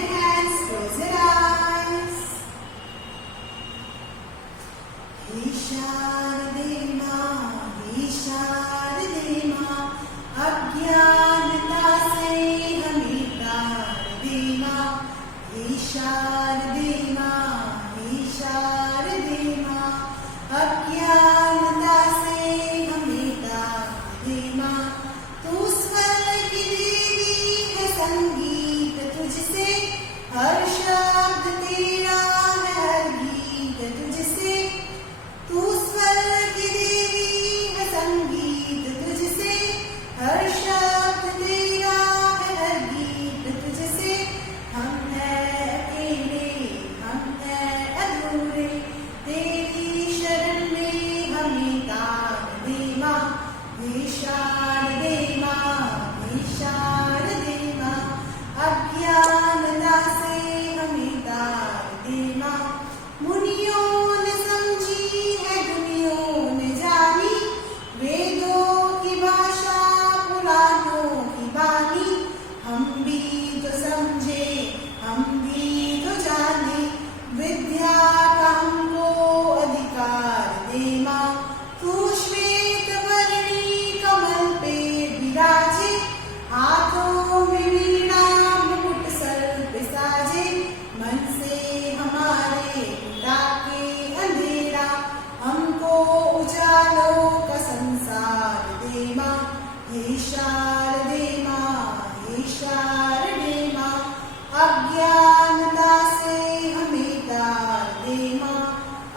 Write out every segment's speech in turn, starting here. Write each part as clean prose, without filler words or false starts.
your hands, close your eyes. He Sharade Maa, He Sharade Maa, अज्ञानता से हमें तार दे माँ. हे शारदे माँ, हे शारदे माँ, अज्ञानता से हमें तार दे माँ. तू स्वर की देवी है, संगीत तुझसे, हर शब्द तेरा है, हर गीत तुझसे. तू स्वर की देवी है, संगीत तुझसे, हर शब्द तेरा है, हर गीत तुझसे. हम हैं अकेले, हम हैं अधूरे, तेरी शरण में हमें तार दे माँ. हे शारदे माँ, हे शारदे माँ, अज्ञानता से हमें तार दे माँ. मुनियों ने समझी है, दुनियों ने जानी, वेदों की भाषा, पुराणों की बानी. हम भी तो समझे, हम भी तो जाने, विद्या का हमको अधिकार दे माँ. तू श्वेत वर्णी कमल पे विराजे, हाथों में वीणा, मुकुट सर पे साजे. मन से हमारे मिटा के अंधेरा, हमको उजालों का संसार दे माँ. हे शारदे माँ, हे शारदे माँ, अज्ञानता से हमें तार दे माँ.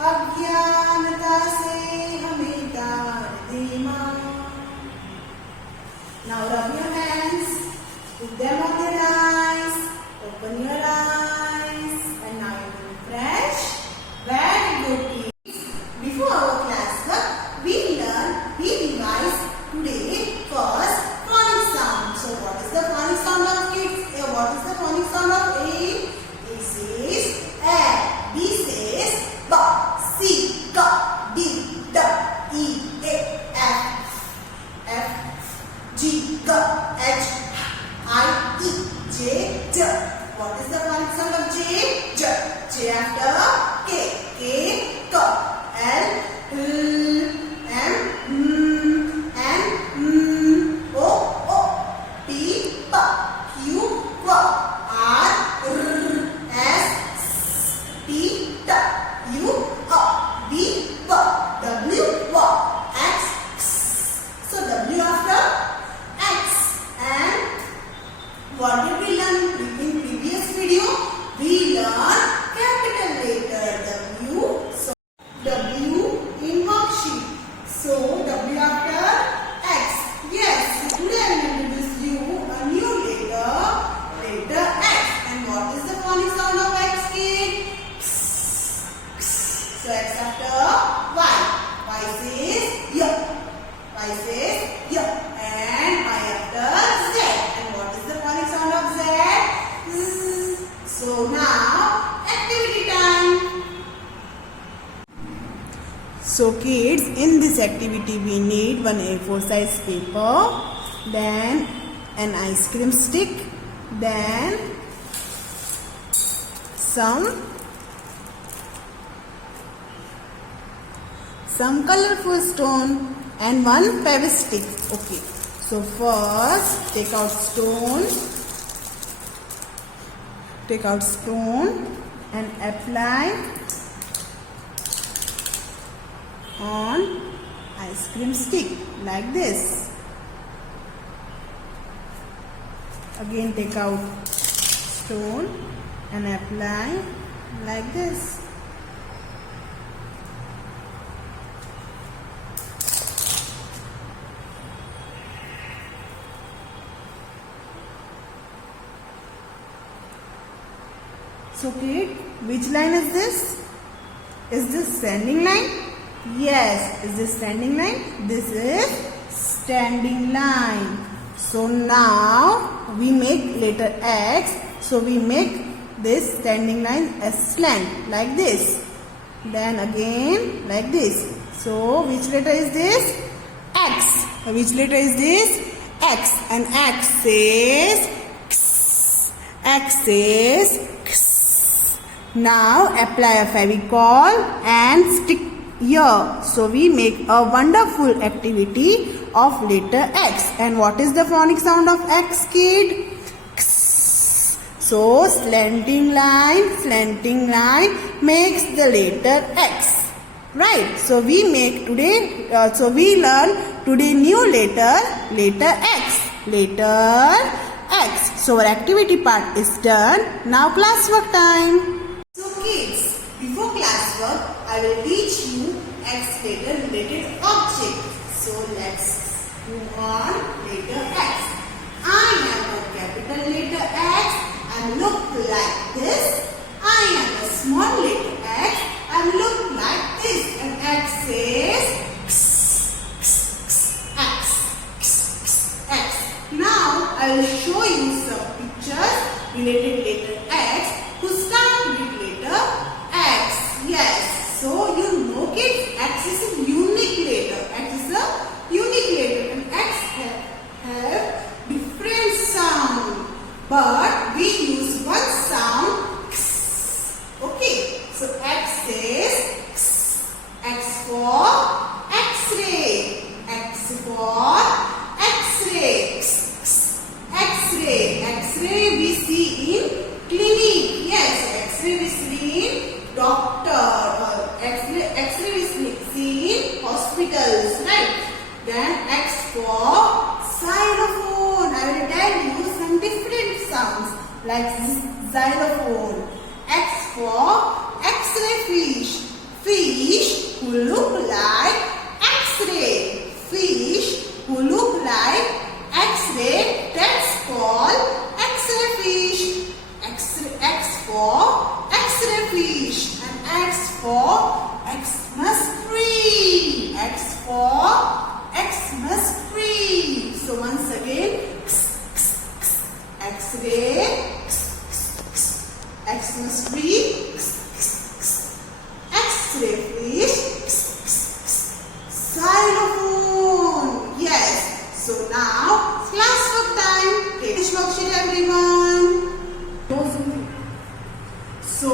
अज्ञानता से हमें तार दे माँ. Now rub your hands, put them on your eyes, open your eyes, and now you feel fresh. Very good, kids. Before our class work, we revise today first phonic sound. So what is the phonic sound of kids? What is the phonic sound of A? A says A, B says B, C, G, D, D, E, A, F, G, G, H, I, E, J, J. What is the phonic sound of J? J. J after K, K, K, L, M, N, O, O, P, P, Q, Q, R, S, T, T, U, V, W, W, X, X. So W after X. And what did we learn in previous video? We learned capital letter W. So W in worksheet. So W after X. Yes. Today I will introduce you a new letter, letter X. And what is the phonic sound of X, kid? So X after Y. Y says Y. Y says Y. And Y after Z. And what is the phonic sound of Z? Z. So now activity time. So kids, in this activity we need one A4 size paper, then an ice cream stick, then some colorful stone and one fevistick. Okay, so first take out stone and apply on ice cream stick like this. Again take out stone and apply like this. So kid, which line is this? Is this standing line? Yes. Is this standing line? This is standing line. So now we make letter X. So we make this standing line as slant like this. Then again like this. So which letter is this? X. Which letter is this? X. And X says X. X is X. Now apply a Fevicol and stick here. So we make a wonderful activity of letter X. And what is the phonic sound of X, kid? X. So slanting line makes the letter X. Right. So we make today. We learn today new letter X. Letter X. So our activity part is done. Now classwork time. So kids, before classwork, I will teach you X letter related object. So let's move on. Letter X. I am a capital letter X and look like this. I am a small letter X and look like this. And X is X. Now I will show you some pictures related letter X to start with letter X. Yes. So you know kids, X is a unique letter. X is a unique letter and X have different sound. But we use one sound. Okay. So X is X for X-ray. X for X-ray. X-ray we see in clinic. Yes, X-ray we see in doctor. X-ray we see in hospitals. Right. Then X for xylophone. I will tell you some different sounds like xylophone. X for X-ray fish. Fish who look like X-ray. Fish who look like X-ray, that's called X-ray fish. X for X-ray fish and X for Xmas tree. X for Xmas tree. So once again, X-ray, Xmas tree, X-ray fish, xylophone. Yes. So now classwork time. Take this worksheet, everyone. So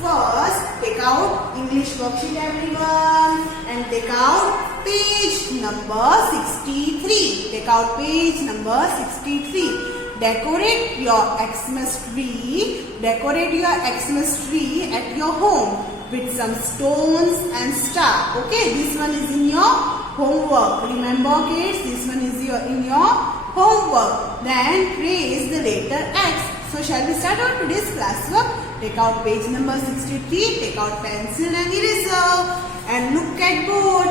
first take out English worksheet, everyone, and take out page number 63. Take out page number 63. Decorate your Xmas tree. Decorate your Xmas tree at your home with some stones and star. Okay, this one is in your homework. Remember kids, this one is in your homework. Then trace the letter X. So shall we start our today's classwork? Take out page number 63. Take out pencil and eraser and look at board.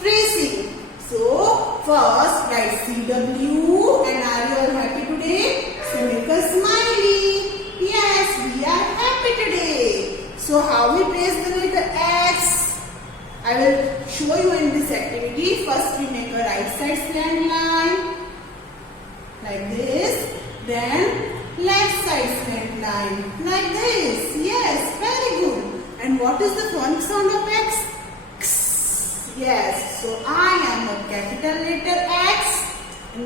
Tracing. So first write CW. And are you all happy today? So make a smiley. Yes, we are happy today. So how we trace the letter X? I will show you in this activity. First we make a right side slant line like this. Then left side slant line like this. Yes, very good. And what is the phonic sound of X? X. Yes, so I am a capital letter X.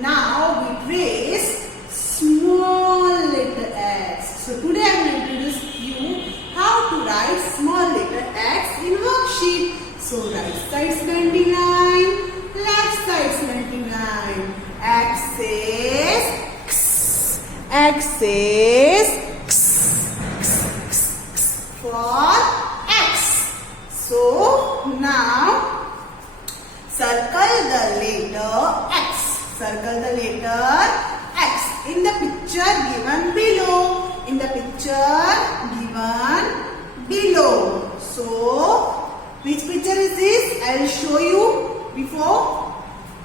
Now we trace small letter X. So today I will introduce you how to write small letter X in worksheet. So right side slanting line, left side slanting line. X is X. X is X for X. So now circle the letter X. Circle the letter X in the picture given below. In the picture given below. So which picture is this? I will show you before.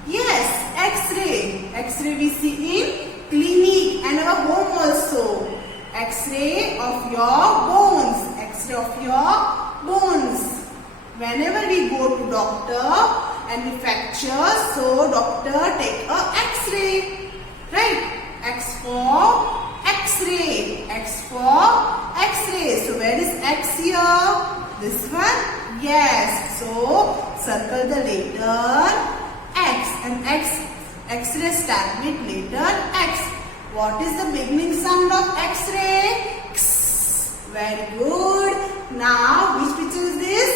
Yes, X-ray. X-ray we see in clinic and our home also. X-ray of your bones. X-ray of your bones. Whenever we go to doctor and we fracture, so doctor take a X-ray. Right? X for X-ray. X for X-ray. So where is X here? This one? Yes. So circle the letter X and X. X-ray start with letter X. What is the beginning sound of X-ray? X. Very good. Now, which picture is this?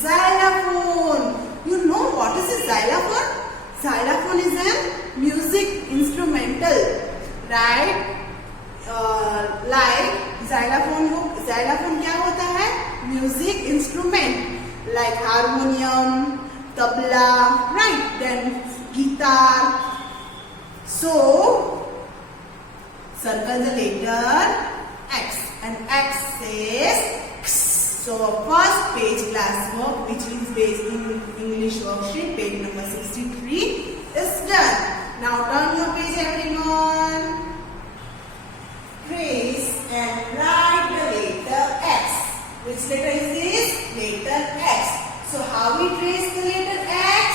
Xylophone. You know what is a xylophone? Xylophone is a music instrumental, right? Like xylophone क्या होता है? Music instrument like harmonium, tabla, right? Then guitar. So circle the letter X, and X says X. So first page class work, which is based in English worksheet, page number 63 is done. Now turn your page, everyone. Trace and write the letter X. Which letter is this? Letter X. So how we trace the letter X?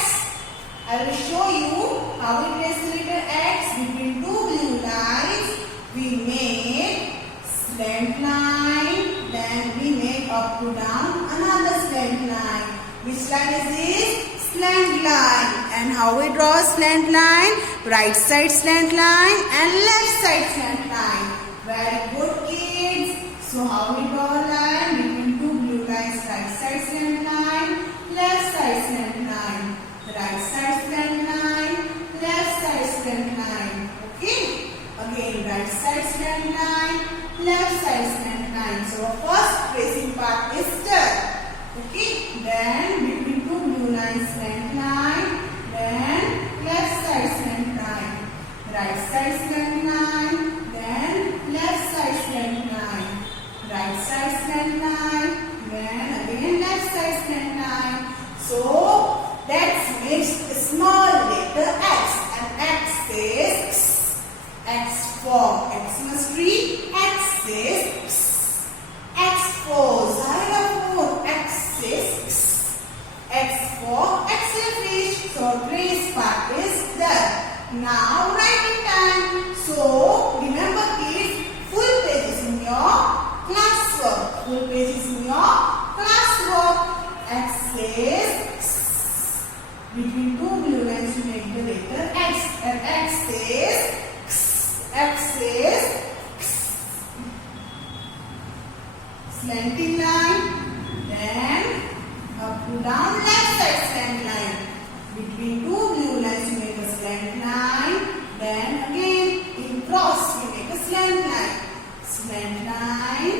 I will show you how we trace the letter X. Between two blue lines, we make slant line, then we make up to down another slant line. Which line is this? Slant line. And how we draw a slant line? Right side slant line and left side slant line. Very good, kids. So how we draw a line between two blue lines? Right side slant line, left side slant line. Right side slant line, left side slant line. Okay. Again, right side slant line, left side slant line. So first tracing part is done. Okay. Then between two blue lines slant line, then left side slant line, right side slant line, then left side slant line, right side slant line, then again left side slant line. So that makes a small letter X, and X says X. X for Xmas tree, X says X. X for xylophone, X says X. X for X-ray fish. So trace part is done. Now writing time. So remember kids, full page is in your classwork. Full page is in your classwork. X says X. Between two blue lines you make the letter X, and X says X. X says X. Slanting line, then up to down left side slant line. Between two blue lines you make a slant line, then again in cross you make a slant line. Slant line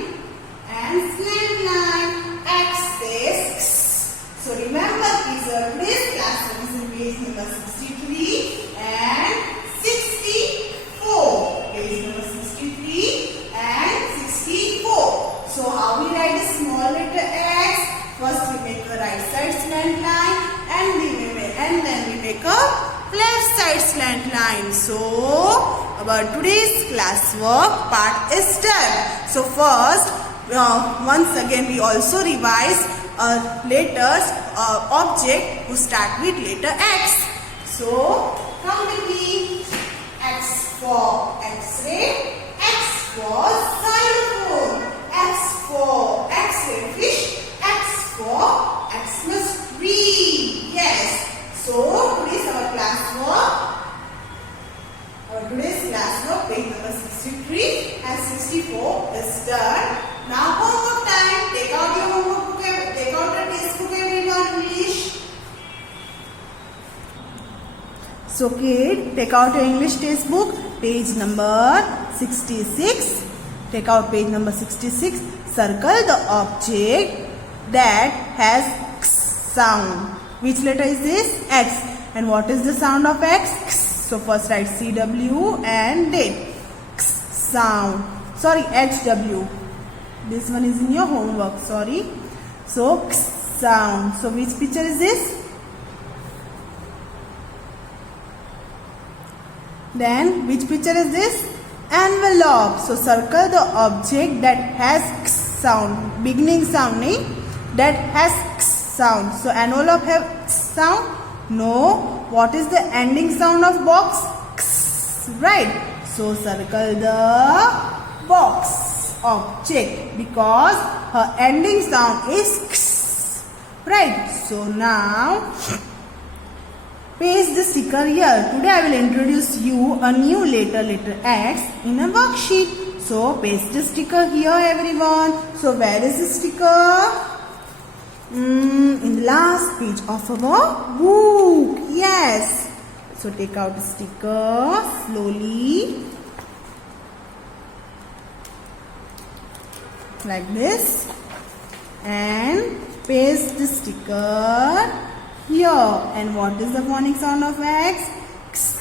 and slant line. X says X. So remember these are today's class is in page number 63 and 64. Page number 63 and 64. So how we write a small letter X? First we make a right side slant line and then we make a left side slant line. So our today's classwork part is done. So first once again we also revise letters object who start with letter X. So come with me. X for X-ray, X for xylophone, X for X-ray fish, X for Xmas tree. Yes. So today's our classwork. Today's classwork page number 63 and 64 is done. Now homework time. Take out your homework book. Take out the textbook and read English. So kid, take out your English textbook, page number 66. Take out page number 66. Circle the object that has X sound. Which letter is this? X. And what is the sound of X? X. So first write CW and then X sound. Sorry, HW. This one is in your homework. Sorry. So X sound. So which picture is this? Then which picture is this? Envelope. So circle the object that has X sound. Beginning sound, nahi? That has X sound. So envelope have X sound? No. What is the ending sound of box? X. Right. So circle the box object because her ending sound is X. Right. So now Paste the sticker here. Today I will introduce you a new letter X in a worksheet. So paste the sticker here everyone. So where is the sticker? In the last page of our book. Yes. So take out the sticker slowly. Like this. And paste the sticker here. And what is the phonic sound of X? X.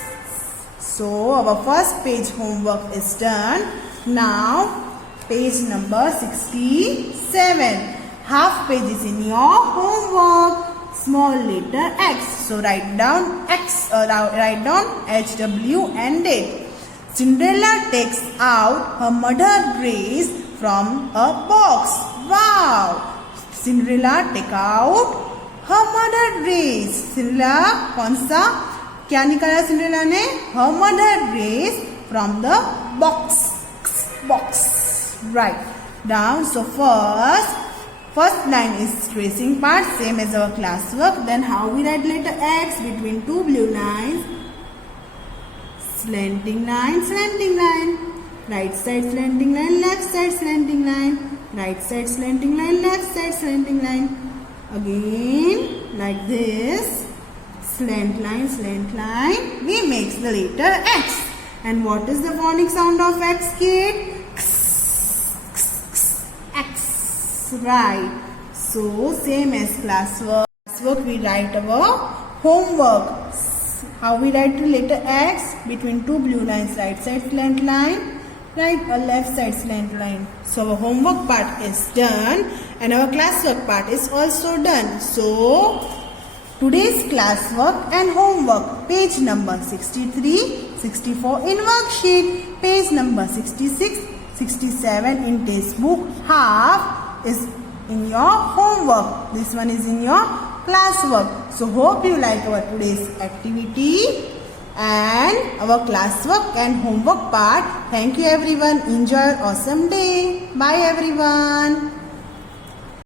So our first page homework is done. Now page number 67. Half page is in your homework. Small letter X. So write down X or write down HW and date. Cinderella takes out her mother dress from a box. Wow! Cinderella take out her mother dress. Cinderella कौन सा क्या निकाला Cinderella ने? Her mother dress from the box. Right. Down. So first line is tracing part, same as our classwork. Then how we write letter X? Between two blue lines, slanting line. Right side slanting line, left side slanting line. Right side slanting line, left side slanting line. Again, like this, slant line. We make the letter X. And what is the phonic sound of X, kid? X. Right. So, same as classwork. We write our homework. How we write the letter X? Between two blue lines, right side slant line, right or left side slant line. So our homework part is done and our classwork part is also done. So today's classwork and homework, page number 63, 64 in worksheet, page number 66, 67 in textbook, half is in your homework. This one is in your classwork. So hope you like our today's activity and our classwork and homework part. Thank you everyone. Enjoy your awesome day. Bye everyone.